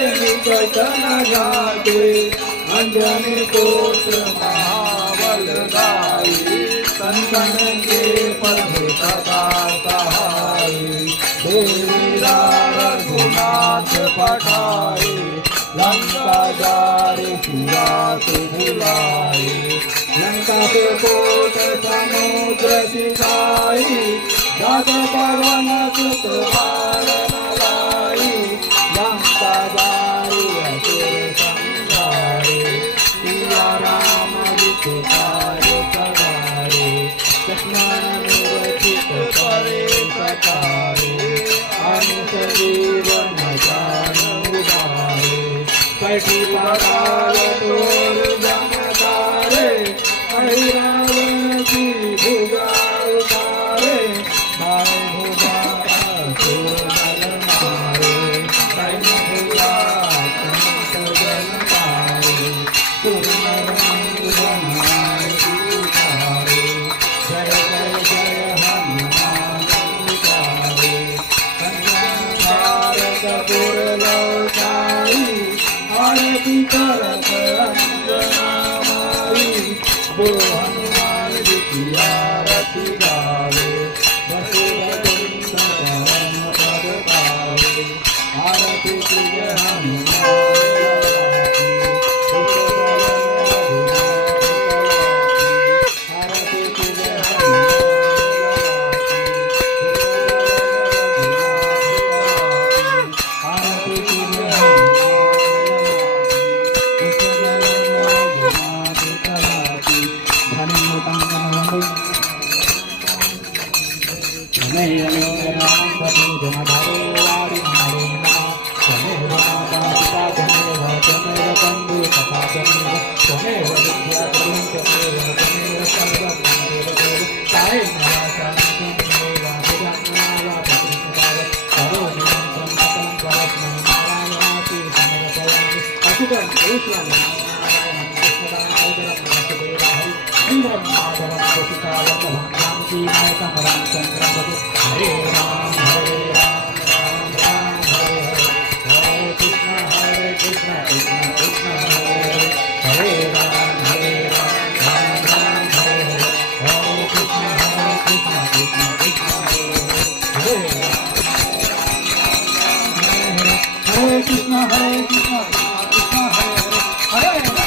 निकट न जाते अंजनी पुत्र महाबल गाई संतन के प्रभु सदा सहाई देवीरा रघुनाथ पठाई लंका जारी सुरात बुलाई लंका के कोट समुद्र सिखाई जग पवन सुत भार लाई लंका जारी असुर संहारे सिया राम विचार सवारे लक्ष्मण मूर्तित परे सकारे अनुस जीवन जान उदारे कैठी पाताल तोर जमकारे रावण की भुजा उतारे मारे भुजा असुर बल मारे कैन भुजा कंस जन मारे पूर्ण रंग ब्रह्मांड उतारे जय जय जय हनुमान उतारे संजय भारत दुर्लभाई आरती करत अंजना माई बोलो हनुमान जी की आरती गावे वसुदेव परम पद पावे आरती कीजिए हनुमान आरती कीजिए आरती कीजिए हरे राम हरे राम राम राम हरे हरे कृष्ण कृष्ण कृष्ण हरे हरे राम राम हरे हरे कृष्ण कृष्ण कृष्ण हरे हरे कृष्ण कृष्ण कृष्ण हरे